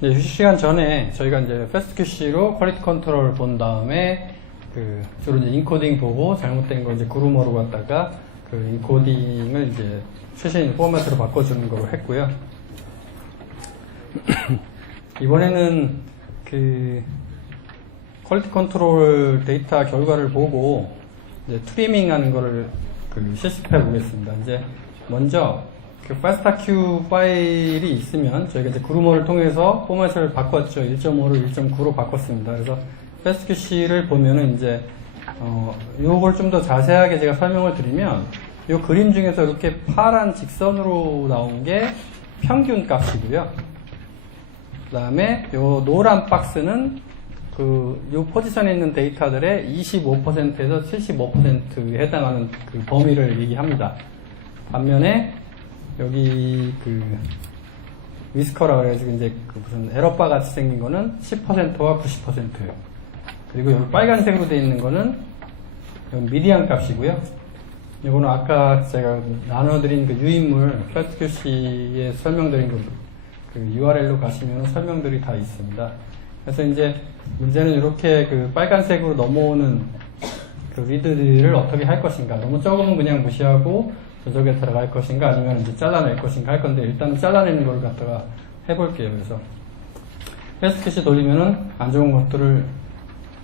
휴식 시간 전에 저희가 이제 패스트QC로 퀄리티 컨트롤 본 다음에 주로 이제 인코딩 보고 잘못된 거 이제 그루머로 갖다가 인코딩을 이제 최신 포맷으로 바꿔주는 거로 했고요. 이번에는 퀄리티 컨트롤 데이터 결과를 보고 이제 트리밍 하는 거를 실습해 보겠습니다. 이제 먼저 FastQ 파일이 있으면 저희가 이제 그루머를 통해서 포맷을 바꿨죠. 1.5를 1.9로 바꿨습니다. 그래서 FastQC를 보면은 이제 요걸 좀 더 자세하게 제가 설명을 드리면 요 그림 중에서 이렇게 파란 직선으로 나온 게 평균 값이고요. 그 다음에 요 노란 박스는 요 포지션에 있는 데이터들의 25%에서 75%에 해당하는 범위를 얘기합니다. 반면에 여기 위스커라 그래가지고 이제 무슨 에러바 같이 생긴 거는 10%와 90%예요. 그리고 여기 빨간색으로 되어 있는 거는 여기 미디안 값이고요. 이거는 아까 제가 나눠드린 유인물 패스트QC에 설명드린 URL로 가시면 설명들이 다 있습니다. 그래서 이제 문제는 이렇게 빨간색으로 넘어오는 리드를 어떻게 할 것인가. 너무 적으면 그냥 무시하고 저쪽에 들어갈 것인가 아니면 이제 잘라낼 것인가 할 건데 일단은 잘라내는 걸 갖다가 해볼게요. 그래서 패스트QC 돌리면은 안 좋은 것들을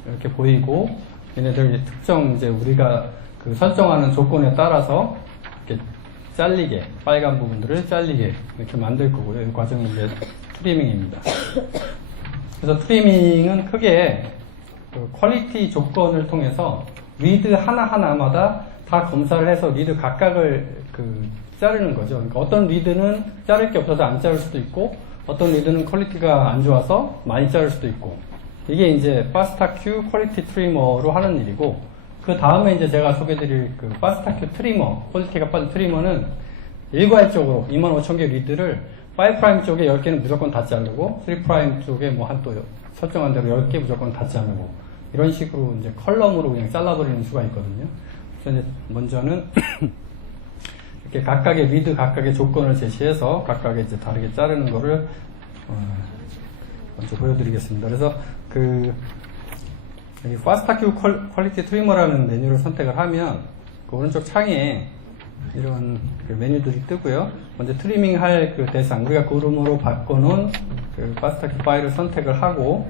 이렇게 보이고 얘네들 특정 이제 우리가 설정하는 조건에 따라서 이렇게 잘리게 빨간 부분들을 잘리게 이렇게 만들 거고요. 이 과정이 이제 트리밍입니다. 그래서 트리밍은 크게 퀄리티 조건을 통해서 리드 하나하나마다 다 검사를 해서 리드 각각을 자르는 거죠. 그러니까 어떤 리드는 자를 게 없어서 안 자를 수도 있고 어떤 리드는 퀄리티가 안 좋아서 많이 자를 수도 있고 이게 이제 FastQ 퀄리티 트리머로 하는 일이고 그 다음에 이제 제가 소개드릴 FastQ 트리머 퀄리티가 빠진 트리머는 일괄적으로 25,000개 리드를 5' 쪽에 10개는 무조건 다 자르고 3' 쪽에 또 설정한 대로 10개 무조건 다 자르고 이런 식으로 이제 컬럼으로 그냥 잘라버리는 수가 있거든요. 그래서 이제 먼저는 이렇게 각각의 리드 각각의 조건을 제시해서 각각의 이제 다르게 자르는 거를 먼저 보여드리겠습니다. 그래서 여기 FastQ 퀄리티 트리머라는 메뉴를 선택을 하면 오른쪽 창에 이런 메뉴들이 뜨고요. 먼저 트리밍 할 대상, 우리가 그룹으로 바꿔놓은 FastQ 파일을 선택을 하고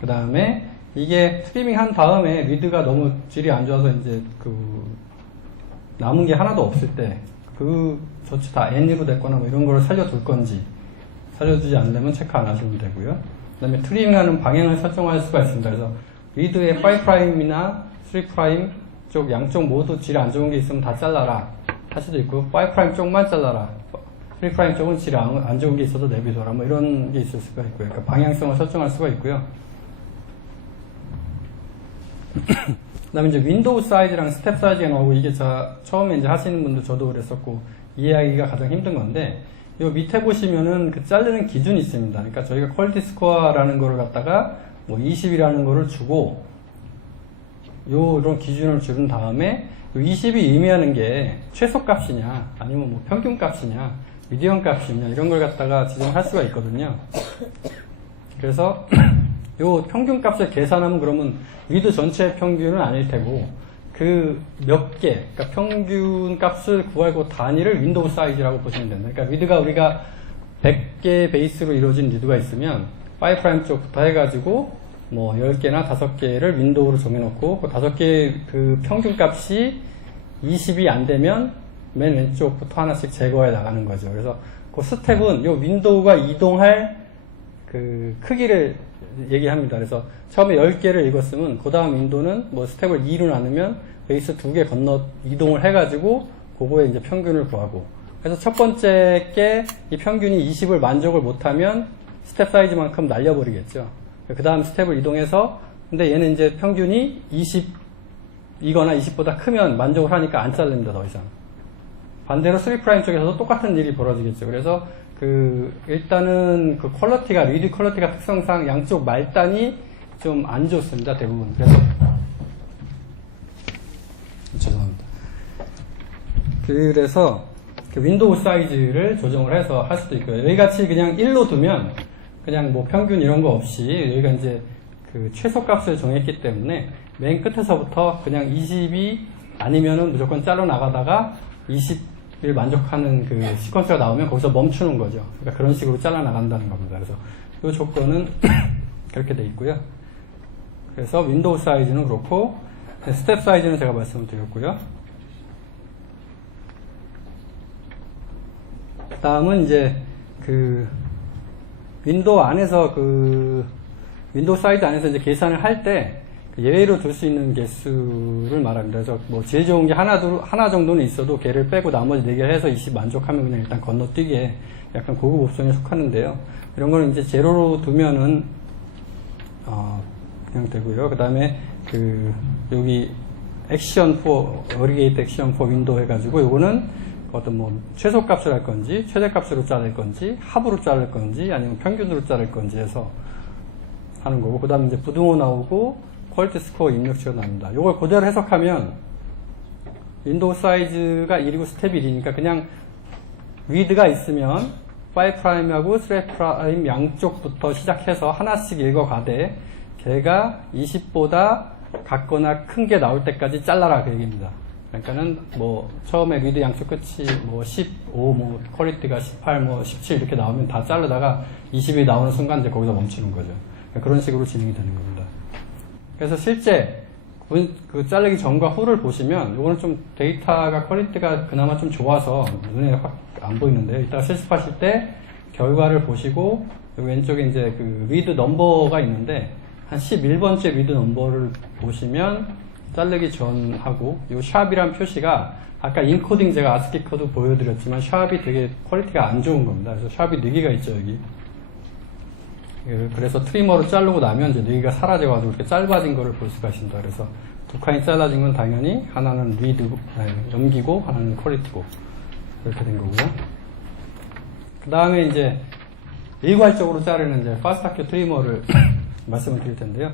그 다음에 이게 트리밍 한 다음에 리드가 너무 질이 안 좋아서 이제 남은 게 하나도 없을 때 조치 다 N으로 됐거나 이런 걸 살려둘 건지 살려두지 않으면 체크 안 하시면 되고요. 그 다음에 트리밍하는 방향을 설정할 수가 있습니다. 그래서 리드의 5'이나 3' 쪽 양쪽 모두 질 안 좋은 게 있으면 다 잘라라 할 수도 있고 5' 쪽만 잘라라 3' 쪽은 질 안 좋은 게 있어도 내비둬라 이런 게 있을 수가 있고요. 그러니까 방향성을 설정할 수가 있고요. 그 다음에 이제 윈도우 사이즈랑 스텝 사이즈가 나오고 이게 처음에 이제 하시는 분들 저도 그랬었고 이해하기가 가장 힘든 건데 요 밑에 보시면은 자르는 기준이 있습니다. 그러니까 저희가 퀄리티 스코어라는 거를 갖다가 20이라는 거를 주고 이런 기준을 준 다음에 20이 의미하는 게 최소 값이냐 아니면 평균 값이냐 미디언 값이냐 이런 걸 갖다가 지정할 수가 있거든요. 그래서 요 평균 값을 계산하면 그러면 리드 전체의 평균은 아닐 테고 몇 개, 그러니까 평균 값을 구하고 단위를 윈도우 사이즈라고 보시면 됩니다. 그러니까 리드가 우리가 100개 베이스로 이루어진 리드가 있으면 5' 쪽부터 해가지고 10개나 5개를 윈도우로 정해놓고 그 5개의 평균 값이 20이 안 되면 맨 왼쪽부터 하나씩 제거해 나가는 거죠. 그래서 그 스텝은 요 윈도우가 이동할 크기를 얘기합니다. 그래서 처음에 10개를 읽었으면 그 다음 윈도우는 스텝을 2로 나누면 베이스 2개 건너 이동을 해가지고 그거에 이제 평균을 구하고 그래서 첫 번째 게 이 평균이 20을 만족을 못하면 스텝 사이즈만큼 날려버리겠죠. 그 다음 스텝을 이동해서 근데 얘는 이제 평균이 20이거나 20보다 크면 만족을 하니까 안 자릅니다. 더 이상. 반대로 3' 쪽에서도 똑같은 일이 벌어지겠죠. 그래서 일단은 퀄리티가 리드 퀄리티가 특성상 양쪽 말단이 좀 안 좋습니다. 대부분. 그래서 죄송합니다. 그래서 윈도우 사이즈를 조정을 해서 할 수도 있고요. 여기같이 그냥 1로 두면 그냥 뭐 평균 이런 거 없이 여기가 이제 그 최소값을 정했기 때문에 맨 끝에서부터 그냥 20이 아니면은 무조건 잘라 나가다가 20을 만족하는 그 시퀀스가 나오면 거기서 멈추는 거죠. 그러니까 그런 식으로 잘라 나간다는 겁니다. 그래서 이 조건은 그렇게 돼 있고요. 그래서 윈도우 사이즈는 그렇고 스텝 사이즈는 제가 말씀을 드렸고요. 다음은 이제 그 윈도우 안에서 윈도우 사이즈 안에서 이제 계산을 할 때 예외로 둘 수 있는 개수를 말합니다. 그래서 뭐 제일 좋은 게 하나 정도는 있어도 걔를 빼고 나머지 4개를 해서 20 만족하면 그냥 일단 건너뛰기에 약간 고급 옵션에 속하는데요. 이런 거는 이제 제로로 두면은 그냥 되고요. 그 다음에 여기 액션 4, 어리게이트 액션 4 윈도우 해가지고 요거는 어떤 뭐 최소값을 할 건지 최대값으로 자를 건지 합으로 자를 건지 아니면 평균으로 자를 건지 해서 하는 거고, 그 다음에 이제 부등호 나오고 퀄리티 스코어 입력치가 나옵니다. 요걸 그대로 해석하면 윈도우 사이즈가 1이고 스텝이 1이니까 그냥 위드가 있으면 5'하고 3' 양쪽부터 시작해서 하나씩 읽어가되 걔가 20보다 같거나 큰 게 나올 때까지 잘라라 그 얘기입니다. 그러니까는 뭐 처음에 위드 양쪽 끝이 뭐 15, 뭐 퀄리티가 18, 뭐 17 이렇게 나오면 다 자르다가 20이 나오는 순간 이제 거기서 멈추는 거죠. 그런 식으로 진행이 되는 겁니다. 그래서 실제 그 자르기 전과 후를 보시면 이거는 좀 데이터가 퀄리티가 그나마 좀 좋아서 눈에 확 안 보이는데요. 이따가 실습하실 때 결과를 보시고 왼쪽에 이제 그 리드 넘버가 있는데 한 11번째 리드 넘버를 보시면 자르기 전하고 이 샵이란 표시가 아까 인코딩 제가 아스키 코드 보여드렸지만 샵이 되게 퀄리티가 안 좋은 겁니다. 그래서 샵이 4개가 있죠 여기. 그래서 트리머로 자르고 나면 이제 4개가 사라져가지고 이렇게 짧아진 거를 볼 수가 있습니다. 그래서 두 칸이 잘라진 건 당연히 하나는 리드 넘기고 하나는 퀄리티고 이렇게 된 거고요. 그 다음에 이제 일괄적으로 자르는 이제 파스타큐 트리머를 말씀을 드릴 텐데요.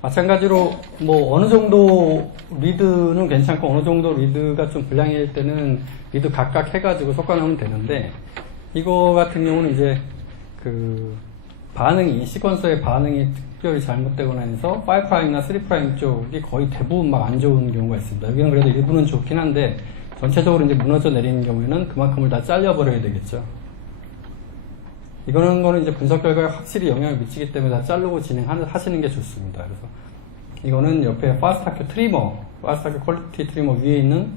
마찬가지로 뭐 어느 정도 리드는 괜찮고 어느 정도 리드가 좀 불량일 때는 리드 각각 해가지고 섞어놓으면 되는데, 이거 같은 경우는 이제 그 반응이 시퀀서의 반응이 특별히 잘못되거나 해서 5'이나 3' 쪽이 거의 대부분 막 안 좋은 경우가 있습니다. 여기는 그래도 일부는 좋긴 한데 전체적으로 이제 무너져 내리는 경우에는 그만큼을 다 잘려버려야 되겠죠. 거는 이제 분석 결과에 확실히 영향을 미치기 때문에 다 자르고 진행하시는 게 좋습니다. 그래서 이거는 옆에 파스타큐 트리머, 파스타큐 퀄리티 트리머 위에 있는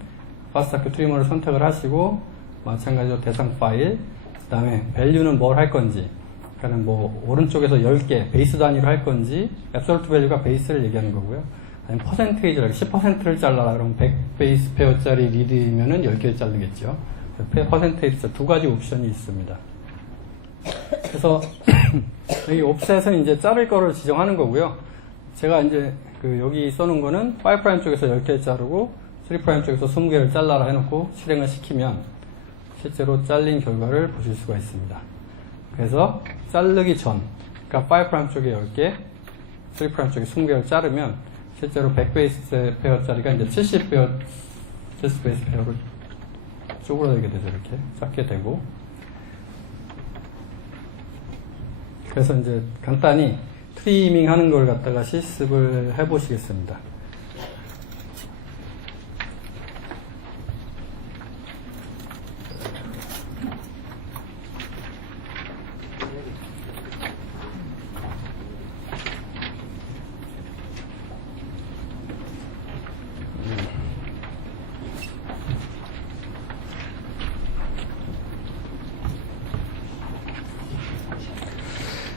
파스타큐 트리머를 선택을 하시고, 마찬가지로 대상 파일, 그 다음에 밸류는 뭘 할 건지, 그러니까 뭐 오른쪽에서 10개 베이스 단위로 할 건지, 앱솔루트 밸류가 베이스를 얘기하는 거고요. 아니면 퍼센테이지를 10%를 잘라라 그러면 100 베이스 페어짜리 리드면은 10개를 자르겠죠. 퍼센테이지 두 가지 옵션이 있습니다. 그래서 여기 옵셋은 이제 자를 거를 지정하는 거고요. 제가 이제 여기 써놓은 거는 5' 쪽에서 10개 자르고 3' 쪽에서 20개를 잘라라 해놓고 실행을 시키면 실제로 잘린 결과를 보실 수가 있습니다. 그래서 자르기 전, 그러니까 5' 쪽에 10개, 3' 쪽에 20개를 자르면 실제로 100 베이스 페어짜리가 이제 70 베이스 페어로 쪼그라들게 되죠. 이렇게 작게 되고. 그래서 이제 간단히 트리밍 하는 걸 갖다가 실습을 해 보시겠습니다.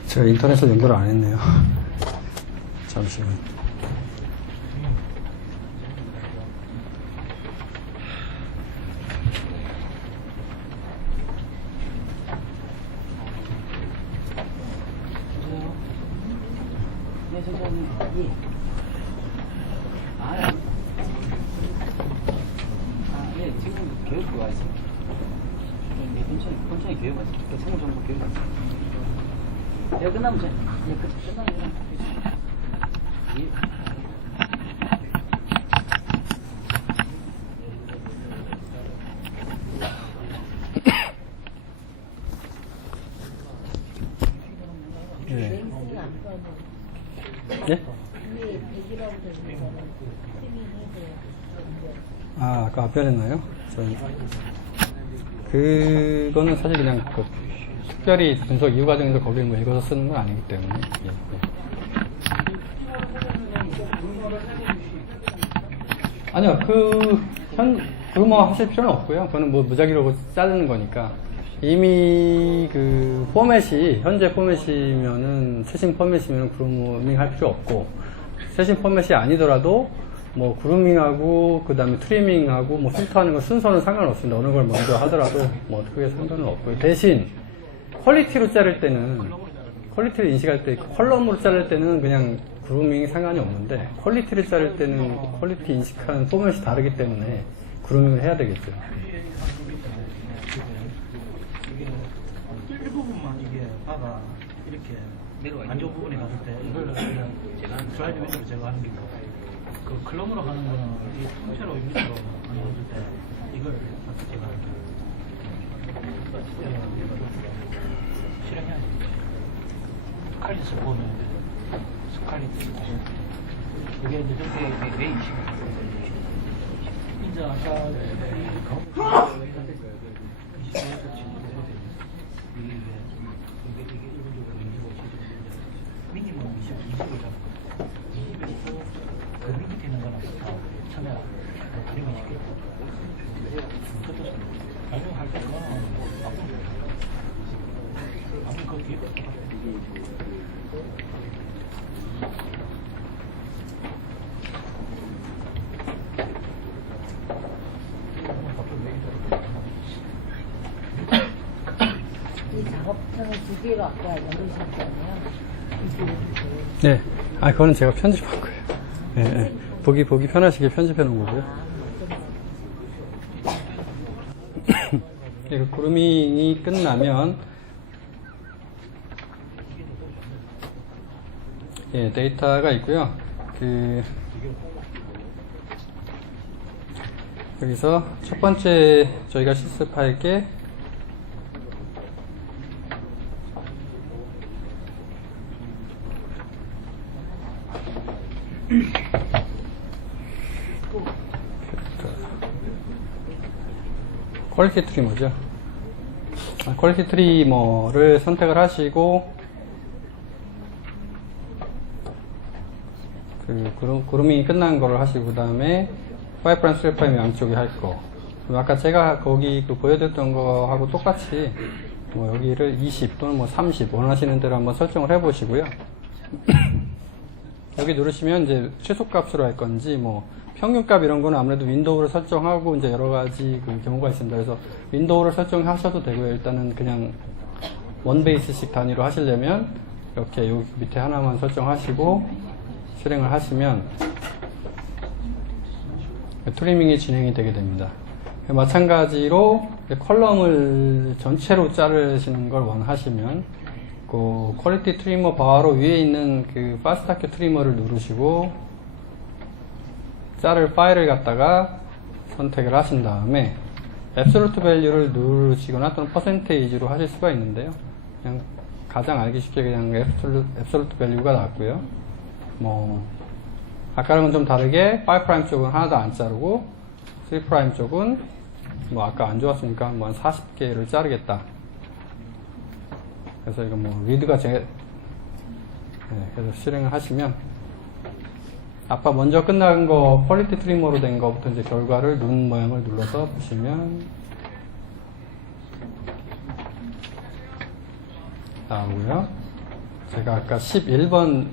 제가 인터넷을 연결을 안 했네요. 잠시만. 네, 선생님. 예. 네, 지금 교육 들어와 있습니다. 네, 천천히 교육 왔습니다. 성우 정보 교육 왔습니다. 네, 끝나면 끝나면 예. 예. 랭스는 안 떠는 예? 위에 100이라고 되는 거는 스트리밍 해도 아, 아까 앞변했나요? 그거는 사실 그냥 그 특별히 분석 이유 과정에서 거기를 뭐 읽어서 쓰는 건 아니기 때문에. 예, 예. 아니요, 그거 뭐 하실 필요는 없고요. 그거는 뭐 무작위로 자르는 거니까. 이미 그 포맷이, 현재 포맷이면은, 최신 포맷이면은 그루밍 할 필요 없고, 최신 포맷이 아니더라도, 뭐 그루밍하고, 그 다음에 트리밍하고, 뭐 필터하는 건 순서는 상관없습니다. 어느 걸 먼저 하더라도, 뭐 크게 상관은 없고요. 대신, 퀄리티로 자를 때는, 퀄리티를 인식할 때, 컬럼으로 자를 때는 그냥 그루밍이 상관이 없는데, 퀄리티를 자를 때는 퀄리티 인식하는 포맷이 다르기 때문에 그루밍을 해야 되겠죠. 일부분만 이게 바가 이렇게 내려와 안 좋은 부분에 갔을 때 이걸 그냥 드라이브 윈도로 제거하는 게 그 클럼으로 하는 거는 이 통째로 밑으로 안 넣어줄 때 이걸 제거하는 게 실행해야 돼. 스칼리스 보면 스칼리스 그게 이제 왜 인식? 이제 아까 이 미니멈 20을 잡고 20에서 그 밑에 있는 거는 다 처음에 그림을 시켰고 그것도 발명할 때 그거는 나쁜 거예요. 아무리 그 뒤에 이 작업장을 두 개로 아까 연결하셨잖아요. 네. 아, 그거는 제가 편집한 거예요. 예, 예. 보기 편하시게 편집해 놓은 거고요. 그리고 그루밍이 끝나면, 예, 데이터가 있고요. 여기서 첫 번째 저희가 실습할 게 퀄리티 트리머죠. 퀄리티 트리머를 선택을 하시고 그루밍이 끝난 거를 하시고 그 다음에 5프라임, 3프라임 양쪽에 할 거. 그럼 아까 제가 거기 보여드렸던 거하고 똑같이 뭐 여기를 20 또는 뭐 30 원하시는 대로 한번 설정을 해보시고요. 여기 누르시면 이제 최소값으로 할 건지 뭐 평균값 이런 거는 아무래도 윈도우를 설정하고 이제 여러 가지 그 경우가 있습니다. 그래서 윈도우를 설정하셔도 되고요. 일단은 그냥 원 베이스씩 단위로 하시려면 이렇게 여기 밑에 하나만 설정하시고 실행을 하시면 트리밍이 진행이 되게 됩니다. 마찬가지로 컬럼을 전체로 자르시는 걸 원하시면 그 퀄리티 트리머 바로 위에 있는 그 파스타큐 트리머를 누르시고 자를 파일을 갖다가 선택을 하신 다음에 앱솔루트 밸류를 누르시거나 또는 퍼센테이지로 하실 수가 있는데요. 그냥 가장 알기 쉽게 그냥 앱솔루트 밸류가 낫고요. 뭐 아까랑은 좀 다르게 5프라임 쪽은 하나도 안 자르고 3프라임 쪽은 뭐 아까 안 좋았으니까 뭐 한 40개를 자르겠다. 그래서 이거 뭐 리드가 그래서 실행을 하시면 아까 먼저 끝난 거 퀄리티 트리머로 된 거부터 이제 결과를 눈 모양을 눌러서 보시면 나오고요. 제가 아까 11번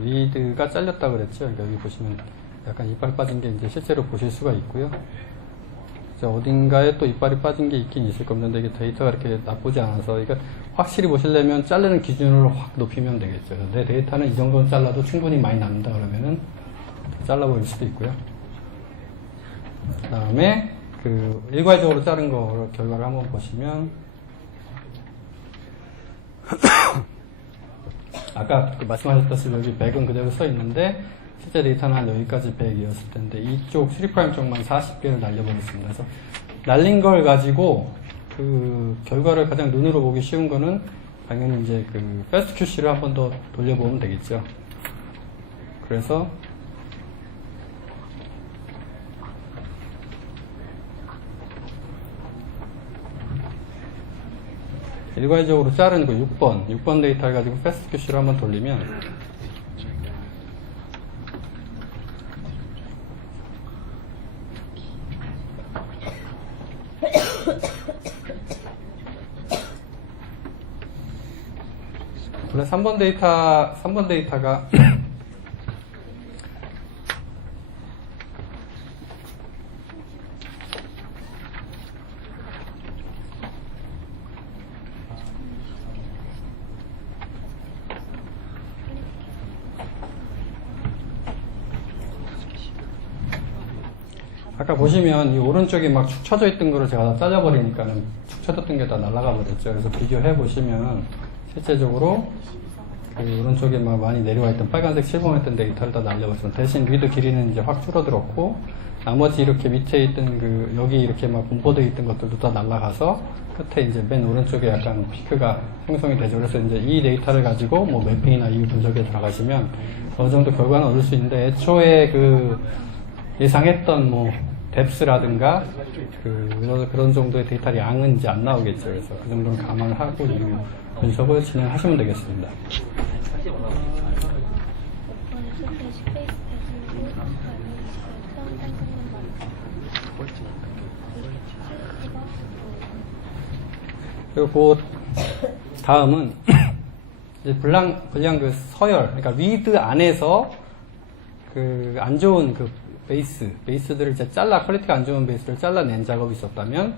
리드가 잘렸다 그랬죠. 여기 보시면 약간 이빨 빠진 게 이제 실제로 보실 수가 있고요. 이제 어딘가에 또 이빨이 빠진 게 있긴 있을 겁니다. 근데 이게 데이터가 이렇게 나쁘지 않아서 이거 확실히 보시려면 자르는 기준으로 확 높이면 되겠죠. 내 데이터는 이 정도는 잘라도 충분히 많이 남는다 그러면은 잘라 보일 수도 있고요. 그 다음에 그 일괄적으로 자른 거 결과를 한번 보시면 아까 그 말씀하셨다시피 여기 100은 그대로 써 있는데 실제 데이터는 한 여기까지 100이었을 텐데 이쪽 3프라임 쪽만 40개를 날려버렸습니다. 그래서 날린 걸 가지고 그 결과를 가장 눈으로 보기 쉬운 거는 당연히 이제 그 패스트 QC를 한 번 더 돌려보면 되겠죠. 그래서 일괄적으로 자른 그 6번 데이터를 가지고 패스트 QC를 한번 돌리면 원래 3번 데이터가 아까 보시면 이 오른쪽에 막 축 처져 있던 거를 제가 다 잘라버리니까는 축 처졌던 게 다 날아가 버렸죠. 그래서 비교해 보시면 실제적으로 그 오른쪽에 막 많이 내려와 있던 빨간색 실범했던 데이터를 다 날려버렸어요. 대신 위드 길이는 이제 확 줄어들었고 나머지 이렇게 밑에 있던 그 여기 이렇게 막 분포되어 있던 것들도 다 날아가서 끝에 이제 맨 오른쪽에 약간 피크가 형성이 되죠. 그래서 이제 이 데이터를 가지고 뭐 매핑이나 이후 분석에 들어가시면 어느 정도 결과는 얻을 수 있는데 애초에 그 예상했던 뭐 뎁스라든가 그런 정도의 데이터 양은 이제 안 나오겠죠. 그래서 그 정도는 감안을 하고 이 분석을 진행하시면 되겠습니다. 그리고 그 다음은 이제 불량 그 서열, 그러니까 위드 안에서 그 안 좋은 그 베이스들을 이제 퀄리티가 안 좋은 베이스를 잘라낸 작업이 있었다면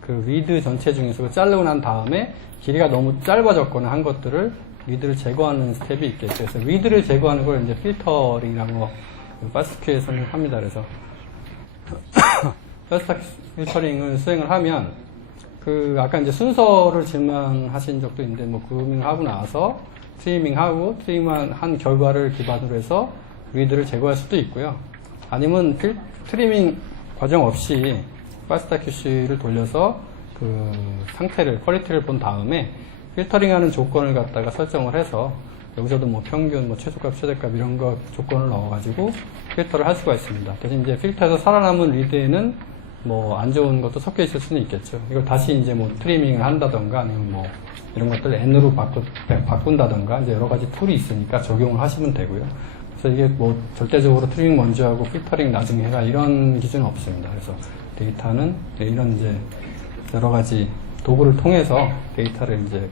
그 위드 전체 중에서 자르고 난 다음에 길이가 너무 짧아졌거나 한 것들을 위드를 제거하는 스텝이 있겠죠. 그래서 위드를 제거하는 걸 이제 필터링이라고 파스트큐에서는 합니다. 그래서 파스트 필터링을 수행을 하면 그 아까 이제 순서를 질문하신 적도 있는데 뭐 그루밍하고 나서 트리밍하고 트리밍한 결과를 기반으로 해서 위드를 제거할 수도 있고요. 아니면 트리밍 과정 없이 파스타 QC를 돌려서 그 상태를, 퀄리티를 본 다음에 필터링하는 조건을 갖다가 설정을 해서 여기서도 뭐 평균, 뭐 최소값, 최대값 이런 거 조건을 넣어가지고 필터를 할 수가 있습니다. 대신 이제 필터에서 살아남은 리드에는 뭐 안 좋은 것도 섞여 있을 수는 있겠죠. 이걸 다시 이제 뭐 트리밍을 한다던가 아니면 뭐 이런 것들 N으로 바꾼다던가 이제 여러 가지 툴이 있으니까 적용을 하시면 되고요. 그래서 이게 뭐 절대적으로 트리밍 먼저 하고 필터링 나중에 해라 이런 기준은 없습니다. 그래서 데이터는 이런 이제 여러 가지 도구를 통해서 데이터를 이제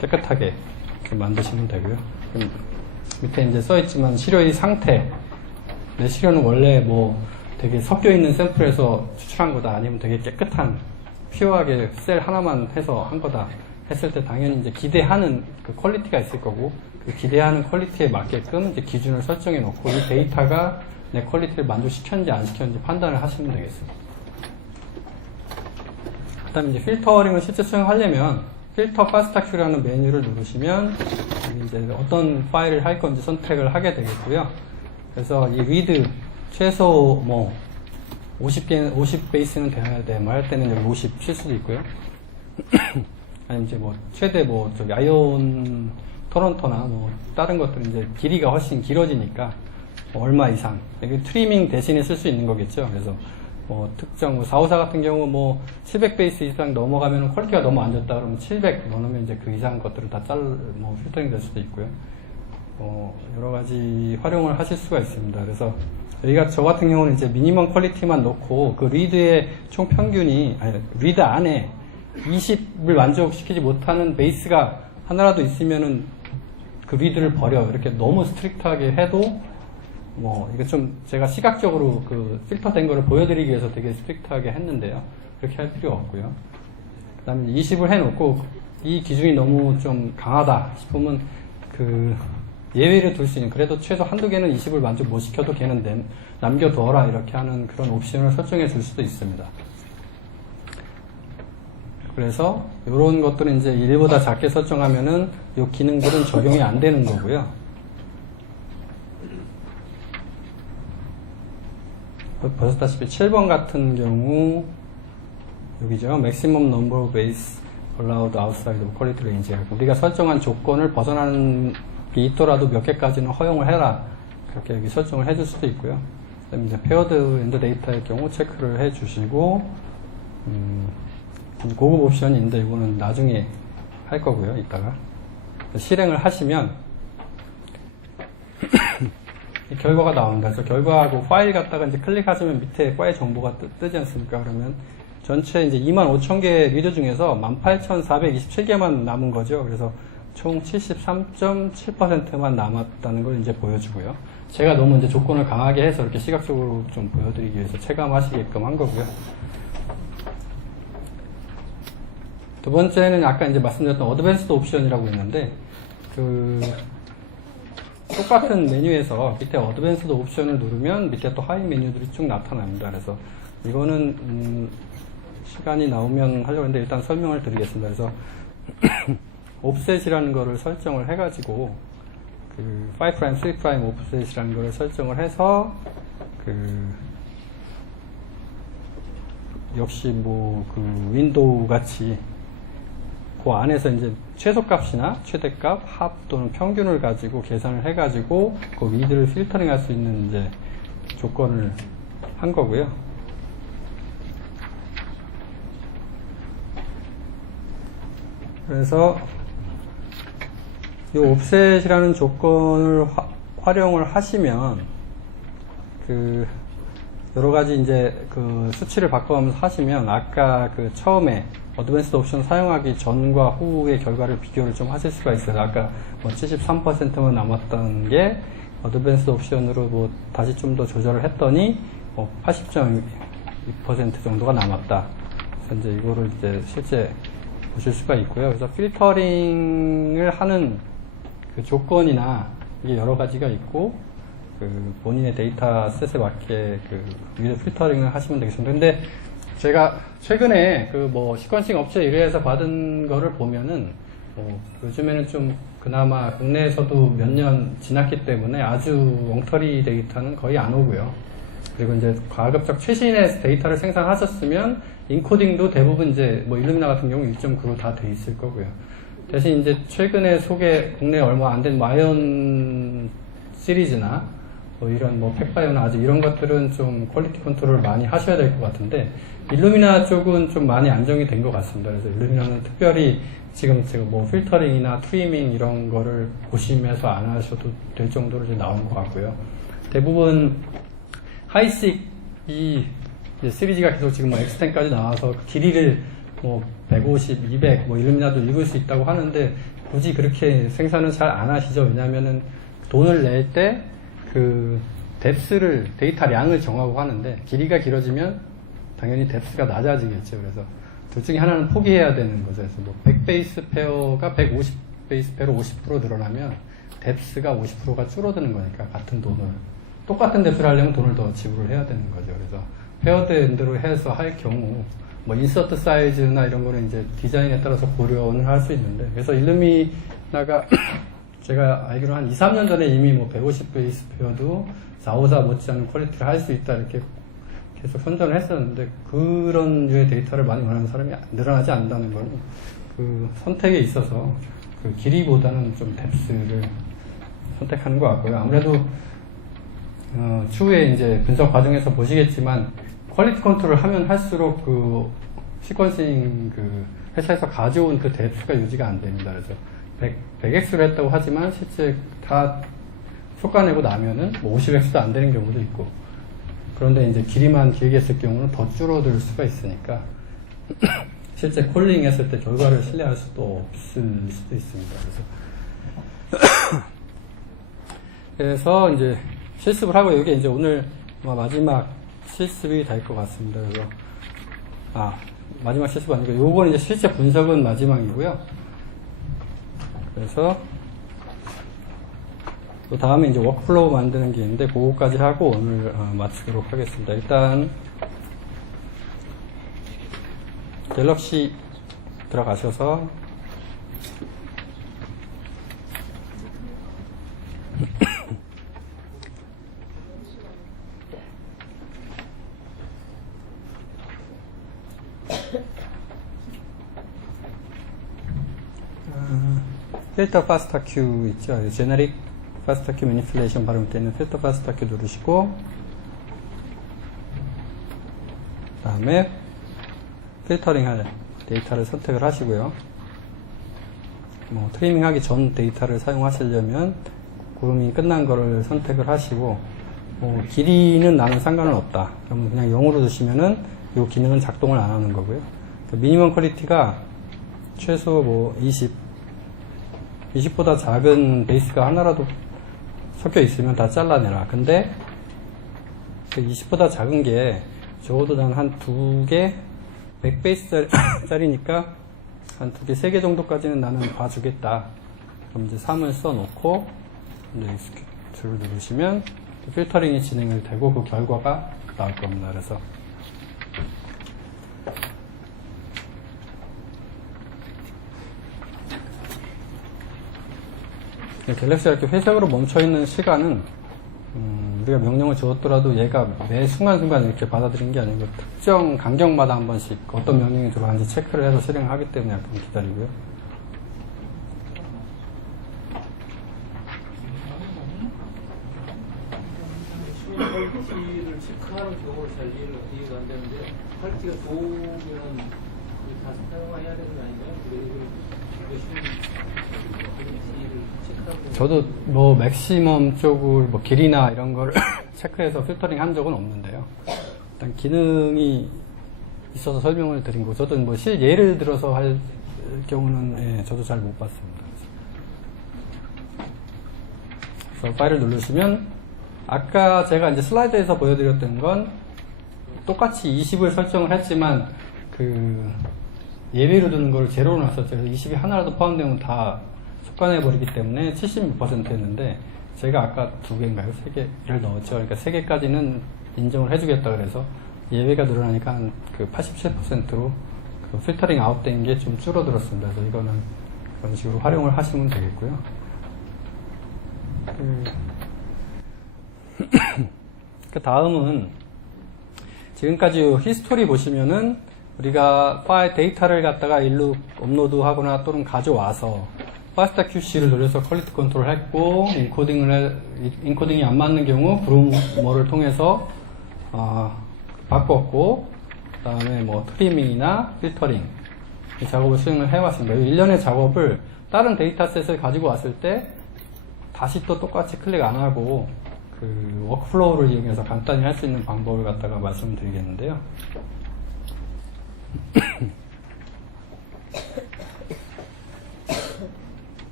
깨끗하게 이렇게 만드시면 되고요. 밑에 이제 써있지만 시료의 상태. 내 시료는 원래 뭐 되게 섞여 있는 샘플에서 추출한 거다 아니면 되게 깨끗한 퓨어하게 셀 하나만 해서 한 거다 했을 때 당연히 이제 기대하는 그 퀄리티가 있을 거고 그 기대하는 퀄리티에 맞게끔 이제 기준을 설정해 놓고 이 데이터가 내 퀄리티를 만족시켰는지 안 시켰는지 판단을 하시면 되겠습니다. 그 다음에 이제 필터링을 실제 수행하려면 필터 파스타큐라는 메뉴를 누르시면 이제 어떤 파일을 할 건지 선택을 하게 되겠고요. 그래서 이 read 최소 뭐 50 베이스는 돼야 돼. 뭐 할 때는 여기 50 칠 수도 있고요. 아니면 이제 뭐 최대 뭐 저기 아이온 토론토나 뭐 다른 것들은 이제 길이가 훨씬 길어지니까 뭐 얼마 이상 이게 트리밍 대신에 쓸 수 있는 거겠죠. 그래서 뭐 특정 뭐 454 같은 경우 뭐 700 베이스 이상 넘어가면 퀄리티가 너무 안 좋다 그러면 700 넣으면 이제 그 이상 것들을 다 뭐 필터링 될 수도 있고요. 여러 가지 활용을 하실 수가 있습니다. 그래서 여기가 저 같은 경우는 이제 미니멈 퀄리티만 넣고 그 리드의 총 평균이 아니 리드 안에 20을 만족시키지 못하는 베이스가 하나라도 있으면은 그 리드를 버려. 이렇게 너무 스트릭트하게 해도 뭐 이거 좀 제가 시각적으로 그 필터된 거를 보여드리기 위해서 되게 스트릭트하게 했는데요. 그렇게 할 필요 없고요. 그 다음에 20을 해놓고 이 기준이 너무 좀 강하다 싶으면 그 예외를 둘 수 있는, 그래도 최소 한두 개는 20을 만족 못 시켜도 걔는 남겨둬라 이렇게 하는 그런 옵션을 설정해 줄 수도 있습니다. 그래서 이런 것들은 이제 1보다 작게 설정하면은 이 기능들은 적용이 안 되는 거고요. 보셨다시피 7번 같은 경우 여기죠. Maximum Number of Base allowed outside of quality range. 우리가 설정한 조건을 벗어나는 게 있더라도 몇 개까지는 허용을 해라. 그렇게 여기 설정을 해줄 수도 있고요. 그다음에 이제 paired end data의 경우 체크를 해주시고, 고급 옵션인데 이거는 나중에 할 거고요. 이따가 실행을 하시면 이 결과가 나옵니다. 그래서 결과하고 파일 갖다가 이제 클릭하시면 밑에 파일 정보가 뜨지 않습니까? 그러면 전체 이제 25,000개 리드 중에서 18,427개만 남은 거죠. 그래서 총 73.7%만 남았다는 걸 이제 보여주고요. 제가 너무 이제 조건을 강하게 해서 이렇게 시각적으로 좀 보여드리기 위해서 체감하시게끔 한 거고요. 두 번째는 아까 이제 말씀드렸던 어드밴스드 옵션이라고 있는데, 똑같은 메뉴에서 밑에 어드밴스드 옵션을 누르면 밑에 또 하위 메뉴들이 쭉 나타납니다. 그래서 이거는 시간이 나오면 하려고 했는데 일단 설명을 드리겠습니다. 그래서 옵셋이라는 거를 설정을 해가지고 5', 3' 옵셋이라는 거를 설정을 해서 역시 뭐 윈도우 같이 그 안에서 이제 최소값이나 최대값, 합 또는 평균을 가지고 계산을 해가지고 그 위드를 필터링 할 수 있는 이제 조건을 한 거고요. 그래서 이 옵셋이라는 조건을 활용을 하시면 여러 가지 이제 수치를 바꿔가면서 하시면 아까 처음에 어드밴스드 옵션 사용하기 전과 후의 결과를 비교를 좀 하실 수가 있어요. 아까 뭐 73%만 남았던 게 어드밴스드 옵션으로 뭐 다시 좀 더 조절을 했더니 80.2% 정도가 남았다. 그래서 이제 이거를 이제 실제 보실 수가 있고요. 그래서 필터링을 하는 조건이나 이게 여러 가지가 있고 본인의 데이터 셋에 맞게 위드 필터링을 하시면 되겠습니다. 근데 제가 최근에 시퀀싱 업체 의뢰해서 받은 거를 보면은 요즘에는 좀 그나마 국내에서도 몇 년 지났기 때문에 아주 엉터리 데이터는 거의 안 오고요. 그리고 이제 가급적 최신의 데이터를 생산하셨으면 인코딩도 대부분 이제 일루미나 같은 경우 1.9로 다 돼 있을 거고요. 대신 이제 최근에 국내 얼마 안 된 마이온 시리즈나 이런 팩바이오나 아직 이런 것들은 좀 퀄리티 컨트롤을 많이 하셔야 될 것 같은데, 일루미나 쪽은 좀 많이 안정이 된 것 같습니다. 그래서 일루미나는 특별히 지금 제가 필터링이나 트리밍 이런 거를 보시면서 안 하셔도 될 정도로 이제 나온 것 같고요. 대부분 하이식이 시리즈가 계속 지금 X10까지 나와서 길이를 150, 200 일루미나도 읽을 수 있다고 하는데 굳이 그렇게 생산은 잘 안 하시죠. 왜냐하면은 돈을 낼 때 뎁스를 데이터량을 정하고 하는데 길이가 길어지면 당연히 뎁스가 낮아지겠죠. 그래서 둘 중에 하나는 포기해야 되는 거죠. 그래서 100 베이스 페어가 150 베이스 페어로 50% 늘어나면 뎁스가 50%가 줄어드는 거니까 같은 돈을 똑같은 뎁스를 하려면 돈을 더 지불을 해야 되는 거죠. 그래서 페어드 엔드로 해서 할 경우 인서트 사이즈나 이런 거는 이제 디자인에 따라서 고려는 할 수 있는데, 그래서 일루미나가 제가 알기로 한 2, 3년 전에 이미 150 베이스 페어도 454 못지않은 퀄리티를 할 수 있다 이렇게 계속 선전을 했었는데, 그런 류의 데이터를 많이 원하는 사람이 늘어나지 않는다는 건 선택에 있어서 길이보다는 좀 뎁스를 선택하는 것 같고요. 아무래도 추후에 이제 분석 과정에서 보시겠지만 퀄리티 컨트롤을 하면 할수록 시퀀싱 회사에서 가져온 뎁스가 유지가 안 됩니다. 그래서 100X로 했다고 하지만 실제 다 솎아내고 나면은 50X도 안 되는 경우도 있고, 그런데 이제 길이만 길게 했을 경우는 더 줄어들 수가 있으니까 실제 콜링 했을 때 결과를 신뢰할 수도 없을 수도 있습니다. 그래서 이제 실습을 하고, 이게 이제 오늘 마지막 실습이 될 것 같습니다. 그래서 마지막 실습 아니고 요건 이제 실제 분석은 마지막이고요. 그래서 또 다음에 이제 워크플로우 만드는 게 있는데 그거까지 하고 오늘 마치도록 하겠습니다. 일단 갤럭시 들어가셔서 필터 파스타 큐 있죠. 제네릭 파스타 큐 매니플레이션 발음되어 있는 필터 파스타 큐 누르시고, 그 다음에 필터링 할 데이터를 선택을 하시고요. 뭐 트리밍 하기 전 데이터를 사용하시려면 그루밍이 끝난 거를 선택을 하시고, 뭐 길이는 나는 상관은 없다. 그럼 그냥 0으로 두시면은 이 기능은 작동을 안 하는 거고요. 미니멈 퀄리티가 최소 뭐 20보다 작은 베이스가 하나라도 섞여 있으면 다 잘라내라. 근데 그 20보다 작은 게 적어도 난 한 2개 100베이스짜리니까 한 2개, 3개 정도까지는 나는 봐주겠다. 그럼 이제 3을 써놓고 이제 execute를 누르시면 필터링이 진행이 되고 그 결과가 나올 겁니다. 그래서 갤럭시가 이렇게 회색으로 멈춰있는 시간은 우리가 명령을 주었더라도 얘가 매 순간순간 이렇게 받아들이는 게 아니고 특정 간격마다 한 번씩 어떤 명령이 들어가는지 체크를 해서 실행을 하기 때문에 약간 기다리고요. 퀄리티를 체크하는 경우를 잘 이해가 안 되는데, 퀄리티가 좋으면 다 사용해야 되는 거 아닌가요? 저도 뭐 맥시멈 쪽을 뭐 길이나 이런 걸 체크해서 필터링 한 적은 없는데요. 일단 기능이 있어서 설명을 드린 거. 저도 뭐 예를 들어서 할 경우는 예, 저도 잘 못 봤습니다. 그래서 파일을 누르시면 아까 제가 이제 슬라이드에서 보여드렸던 건 똑같이 20을 설정을 했지만 그 예외로 두는 걸 제로로 놨었죠. 그래서 20이 하나라도 포함되면 다 촉간해버리기 때문에 76%였는데 제가 아까 2개인가요? 3개를 넣었죠. 그러니까 3개까지는 인정을 해주겠다 그래서 예외가 늘어나니까 한 그 87%로 그 필터링 아웃된 게 좀 줄어들었습니다. 그래서 이거는 그런 식으로 활용을 하시면 되겠고요. 그 다음은 지금까지 히스토리 보시면은 우리가 파일 데이터를 갖다가 일로 업로드 하거나 또는 가져와서 파스타 QC를 돌려서 퀄리티 컨트롤 했고 인코딩이 안 맞는 경우 그루머를 통해서 바꿨고 그 다음에 뭐 트리밍이나 필터링 이 작업을 수행을 해왔습니다. 이 일련의 작업을 다른 데이터셋을 가지고 왔을 때 다시 또 똑같이 클릭 안 하고 그 워크플로우를 이용해서 간단히 할 수 있는 방법을 갖다가 말씀드리겠는데요.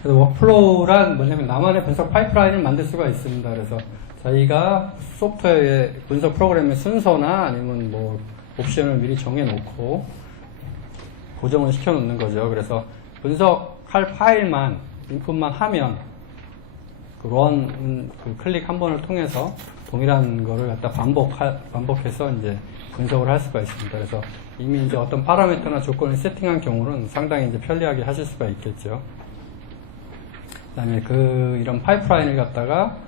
그래서 워크플로우란 뭐냐면 나만의 분석 파이프라인을 만들 수가 있습니다. 그래서 저희가 소프트웨어의 분석 프로그램의 순서나 아니면 뭐 옵션을 미리 정해놓고 고정을 시켜놓는 거죠. 그래서 분석할 파일만 인풋만 하면 그 run 그 클릭 한 번을 통해서 동일한 거를 갖다 반복해서 이제 분석을 할 수가 있습니다. 그래서 이미 이제 어떤 파라미터나 조건을 세팅한 경우는 상당히 이제 편리하게 하실 수가 있겠죠. 그다음에 이런 파이프라인을 갖다가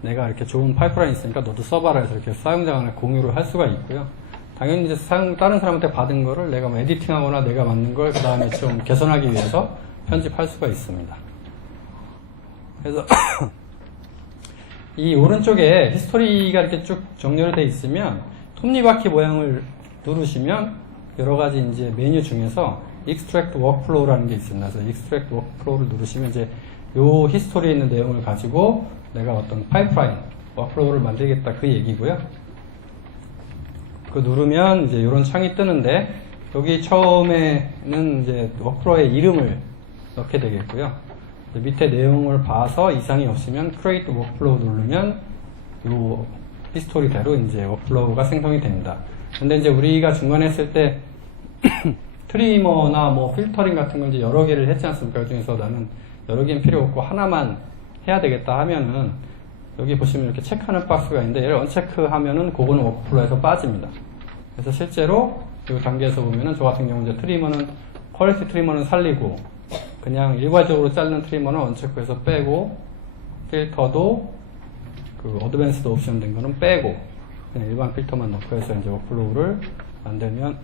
내가 이렇게 좋은 파이프라인 있으니까 너도 써봐라 해서 이렇게 사용자 간에 공유를 할 수가 있고요. 당연히 이제 다른 사람한테 받은 거를 내가 뭐 에디팅하거나 내가 만든 걸 그 다음에 좀 개선하기 위해서 편집할 수가 있습니다. 그래서 이 오른쪽에 히스토리가 이렇게 쭉 정렬이 되어 있으면 톱니바퀴 모양을 누르시면 여러 가지 이제 메뉴 중에서 Extract Workflow라는 게 있습니다. 그래서 Extract Workflow를 누르시면 이제 요 히스토리에 있는 내용을 가지고 내가 어떤 파이프라인, 워크플로우를 만들겠다 그 얘기고요. 그거 누르면 이제 이런 창이 뜨는데 여기 처음에는 이제 워크플로우의 이름을 넣게 되겠고요. 밑에 내용을 봐서 이상이 없으면 Create Workflow 누르면 요 히스토리대로 이제 워크플로우가 생성이 됩니다. 근데 이제 우리가 중간에 했을 때 트리머나 뭐 필터링 같은 걸 이제 여러 개를 했지 않습니까? 그 중에서 나는 여러 개는 필요 없고 하나만 해야 되겠다 하면은 여기 보시면 이렇게 체크하는 박스가 있는데 얘를 언체크 하면은 그거는 워크플로우에서 빠집니다. 그래서 실제로 이 단계에서 보면은 저 같은 경우 이제 트리머는 퀄리티 트리머는 살리고 그냥 일괄적으로 자르는 트리머는 언체크해서 빼고 필터도 그 어드밴스드 옵션 된 거는 빼고 그냥 일반 필터만 넣고 해서 이제 워크플로우를 만들면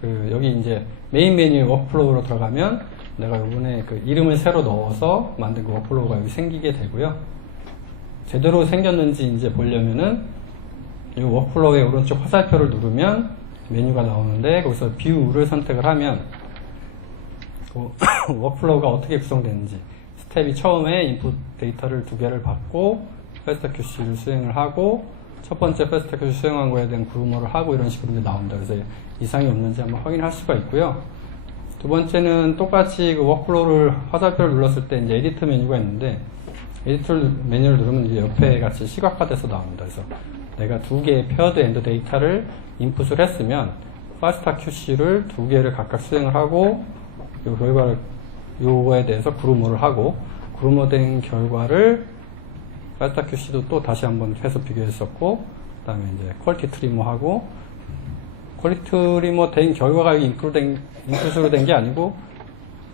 그 여기 이제 메인 메뉴 워크플로우로 들어가면 내가 요번에 그 이름을 새로 넣어서 만든 그 워크플로우가 여기 생기게 되고요. 제대로 생겼는지 이제 보려면은 이 워크플로우의 오른쪽 화살표를 누르면 메뉴가 나오는데 거기서 뷰를 선택을 하면 워크플로우가 어떻게 구성되는지 스텝이 처음에 인풋 데이터를 2개를 받고 패스트QC를 수행을 하고 첫 번째 패스트QC 수행한 거에 대한 그루머를 하고 이런 식으로 이제 나온다. 그래서 이상이 없는지 한번 확인할 수가 있고요. 두 번째는 똑같이 그 워크플로우를 화살표를 눌렀을 때 이제 에디트 메뉴가 있는데 에디트 메뉴를 누르면 이제 옆에 같이 시각화돼서 나옵니다. 그래서 내가 2개의 페어드 엔드 데이터를 인풋을 했으면 FASTA-QC를 2개를 각각 수행을 하고 요 결과를 요거에 대해서 그루머를 하고 그루머된 결과를 FASTA-QC도 또 다시 한번 해서 비교했었고 그 다음에 이제 퀄리티 트리머하고 퀄리티 트리머 된 결과가 여기 인풋으로 된 게 아니고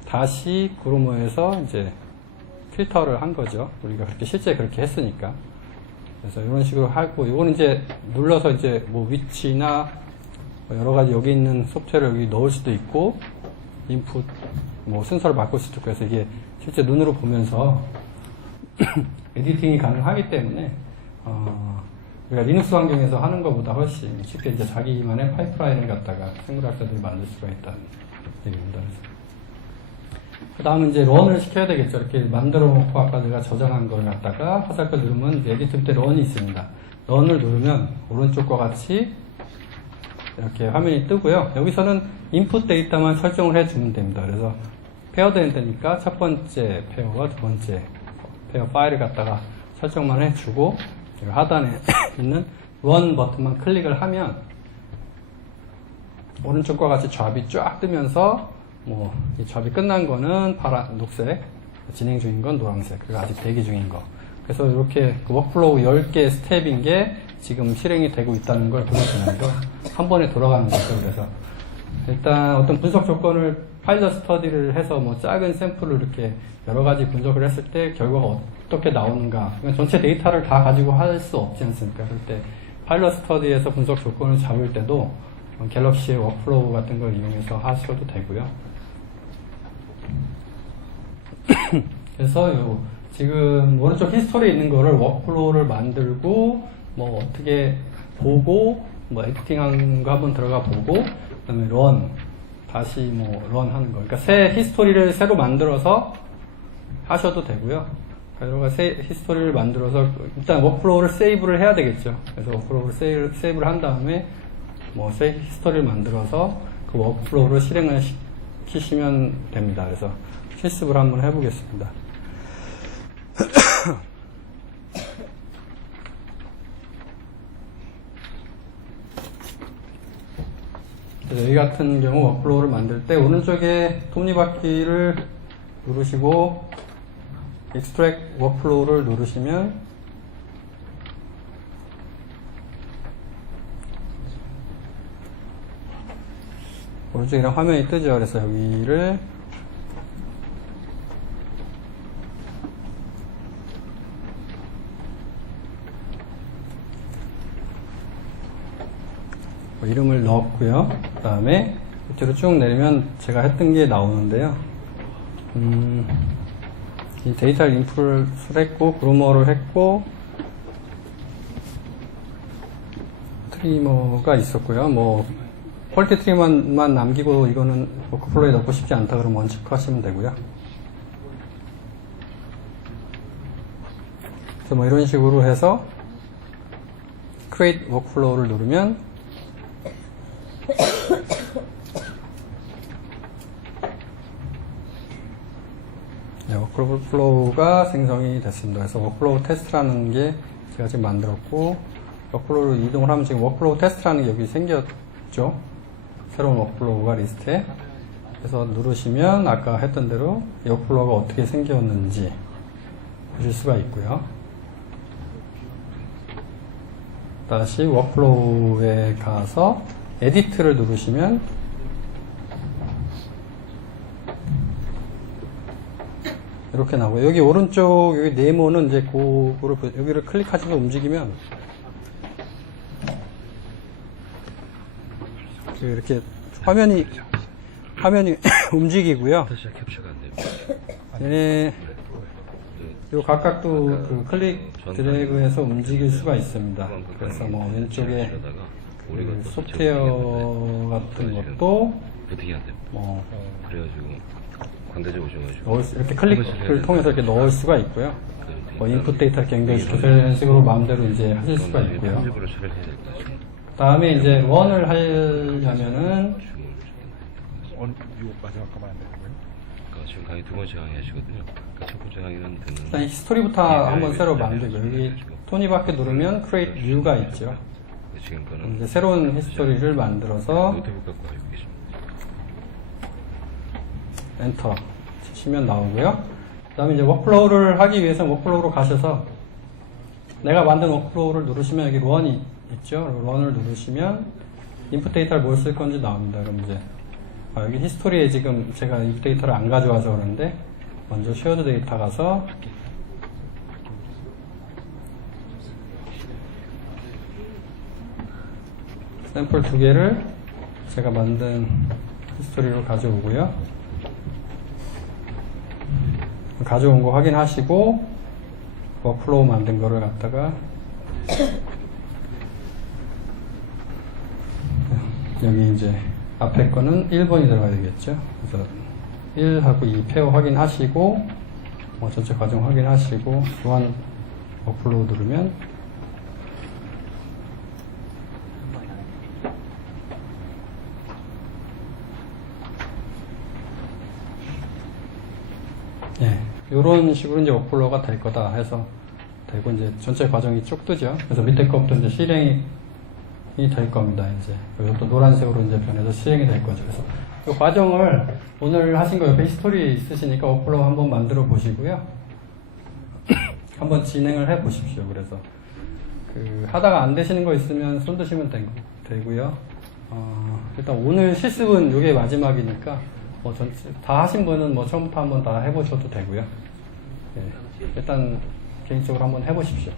다시 그루머에서 이제 필터를 한 거죠. 우리가 그렇게 실제 그렇게 했으니까. 그래서 이런 식으로 하고, 이거는 이제 눌러서 이제 뭐 위치나 뭐 여러 가지 여기 있는 소프트웨어를 여기 넣을 수도 있고, 인풋 뭐 순서를 바꿀 수도 있고, 그래서 이게 실제 눈으로 보면서 에디팅이 가능하기 때문에, 우리가 리눅스 환경에서 하는 것보다 훨씬 쉽게 이제 자기만의 파이프라인을 갖다가 생물학자들이 만들 수가 있다는 얘기입니다. 그 다음은 이제 런을 시켜야 되겠죠. 이렇게 만들어 놓고 아까 내가 저장한 걸 갖다가 화살표 누르면 이제 에디트 밑에 런이 있습니다. 런을 누르면 오른쪽과 같이 이렇게 화면이 뜨고요. 여기서는 인풋 데이터만 설정을 해주면 됩니다. 그래서 페어드 엔드니까 첫 번째 페어와 두 번째 페어 파일을 갖다가 설정만 해주고 하단에 있는 런 버튼만 클릭을 하면 오른쪽과 같이 잡이 쫙 뜨면서 뭐, 이 잡이 끝난 거는 녹색, 진행 중인 건 노란색, 그리고 아직 대기 중인 거. 그래서 이렇게 그 워크플로우 10개 스텝인 게 지금 실행이 되고 있다는 걸 보여주면서 한 번에 돌아가는 거죠. 그래서 일단 어떤 분석 조건을 파일럿 스터디를 해서 뭐 작은 샘플을 이렇게 여러 가지 분석을 했을 때 결과가 어떻게 나오는가. 그러니까 전체 데이터를 다 가지고 할 수 없지 않습니까? 그럴 때 파일럿 스터디에서 분석 조건을 잡을 때도 갤럭시의 워크플로우 같은 걸 이용해서 하셔도 되고요. 그래서 지금 오른쪽 히스토리에 있는 거를 워크플로우를 만들고 뭐 어떻게 보고 뭐 에디팅한 거 한번 들어가 보고 그 다음에 런 다시 뭐 런 하는 거 그러니까 새 히스토리를 새로 만들어서 하셔도 되고요. 여러 가지 새 히스토리를 만들어서 일단 워크플로우를 세이브를 해야 되겠죠. 그래서 워크플로우를 세이브를 한 다음에 뭐 새 히스토리를 만들어서 그 워크플로우를 실행을 시키시면 됩니다. 그래서 실습을 한번 해보겠습니다. 그래서 여기 같은 경우 워크플로우를 만들 때 오른쪽에 톱니바퀴를 누르시고 Extract 워크플로우를 누르시면 오른쪽에 화면이 뜨죠. 그래서 여기를 이름을 넣었고요. 그 다음에 밑으로 쭉 내리면 제가 했던 게 나오는데요. 이 데이터를 인풋을 했고 그루머를 했고 트리머가 있었고요. 뭐 퀄리티 트리머만 남기고 이거는 워크플로우에 넣고 싶지 않다 그러면 원체크하시면 되고요. 그래서 뭐 이런 식으로 해서 Create 워크플로우를 누르면 네, 워크플로우가 생성이 됐습니다. 그래서 워크플로우 테스트라는 게 제가 지금 만들었고 워크플로우로 이동을 하면 지금 워크플로우 테스트라는 게 여기 생겼죠. 새로운 워크플로우가 리스트에. 그래서 누르시면 아까 했던 대로 워크플로우가 어떻게 생겼는지 보실 수가 있고요. 다시 워크플로우에 가서 에디트를 누르시면 이렇게 나오고요. 여기 오른쪽 여기 네모는 이제 그거를 여기를 클릭하셔서 움직이면 이렇게 화면이 움직이고요. 다시 캡처가 안 돼요. 얘네 요 각각도 그 클릭 드래그해서 움직일 수가 있습니다. 그래서 뭐 왼쪽에 그 소프트웨어 같은 것도 부팅이 안 돼요. 뭐 그래가지고 관대적 오셔가지고 넣을 수, 이렇게 클릭을 통해서 이렇게 넣을 수가 있고요. 뭐 인풋 데이터 이렇게 연결시켜서 이런 식으로 마음대로 이제 하실 수가 있고요. 편집으로 처리해야 될 것 같아요. 다음에 이제 런을 하려면은 이거 마지막 가면 안 되고요. 그러니까 지금 강의 두 번째 강의 하시거든요. 그러니까 첫 번째 강의는 듣는 일단 히스토리부터 한번 새로 만들고 여기 토니바퀴 누르면 create new가 있죠. 지금 거는 이제 새로운 히스토리를 만들어서 노트북 갖고 알고 계십니다. 엔터 치시면 나오고요. 그 다음에 이제 워크플로우를 하기 위해서 워크플로우로 가셔서 내가 만든 워크플로우를 누르시면 여기 런이 있죠. 런을 누르시면 인풋 데이터를 뭘 쓸 건지 나옵니다. 그럼 이제 여기 히스토리에 지금 제가 인풋 데이터를 안 가져와서 그러는데 먼저 쉐어드 데이터 가서 샘플 2개를 제가 만든 히스토리로 가져오고요. 가져온 거 확인하시고 워크플로우 만든 거를 갖다가 여기 이제 앞에 거는 1번이 들어가야 되겠죠. 그래서 1하고 2 페어 확인하시고 전체 과정 확인하시고 또한 워크플로우 누르면 이런 식으로 이제 워크플로우가 될 거다 해서 되고 이제 전체 과정이 쭉 뜨죠. 그래서 밑에 거부터 이제 실행이 될 겁니다. 이제 이것도 노란색으로 이제 변해서 실행이 될 거죠. 그래서 이 과정을 오늘 하신 거 옆에 히스토리 있으시니까 워크플로우 한번 만들어 보시고요. 한번 진행을 해 보십시오. 그래서 그 하다가 안 되시는 거 있으면 손 드시면 되고요. 일단 오늘 실습은 이게 마지막이니까 뭐 다 하신 분은 뭐 처음부터 한번 다 해보셔도 되고요. 일단 개인적으로 한번 해보십시오.